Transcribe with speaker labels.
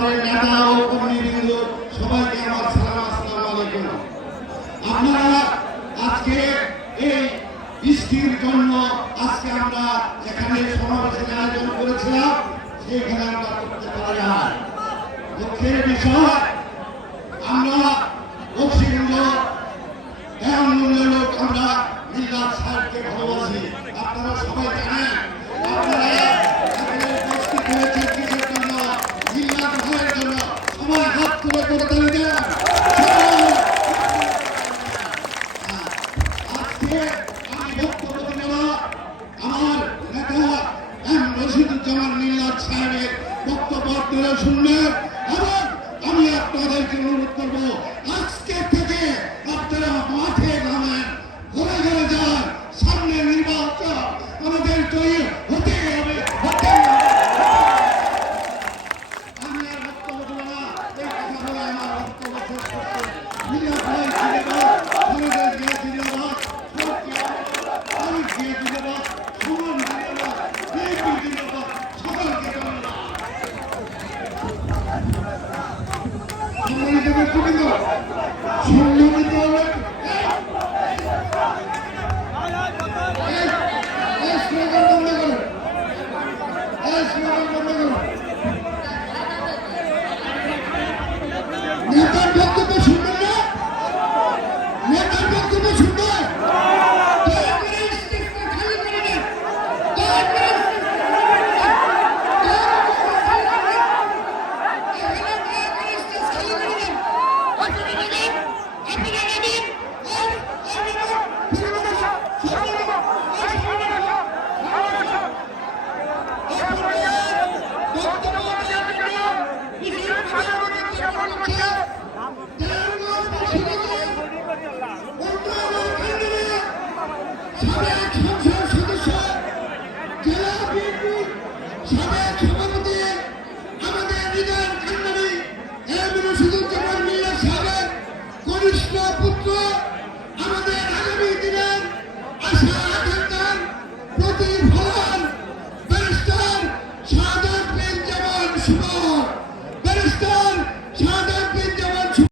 Speaker 1: স্তরের নেতা ও কর্মীবৃন্দ সবাইকে আমার সালাম, আসসালামু আলাইকুম। আপনারা আজকে এই বৃষ্টির জন্য আজকে আমরা এখানে সমাবেশের আয়োজন করেছিলাম সেখানে আমরা করতে পারি না। দুঃখের বিষয়, আমরা বক্সিগঞ্জ এমন লোক, আমরা মিল্লাত সাহেবকে ভালোবাসি। আপনারা শুনবেন এবং আমি আপনাদেরকে অনুরোধ করব, আজকে থেকে আপনারা মাঠে নামেন, ঘরে ঘরে যান, সামনে নির্বাচন আমাদের জয়ী হতে হবে, হতে আমার করছি। সম্মানিত সাবেক সংসদ সদস্য জেলা বিএনপির সাবেক সভাপতি আমাদের হৃদয়ের খান্ডারি এমিনুসুদুজ্জামান মিল্লা সাবেক কনিষ্ঠ পুত্র আমাদের আগামী দিনের আশা আকাঙ্ক্ষার প্রতিফলন ব্যারিস্টার শাহাদ প্রেম জামান শুভ ব্যারিস্টার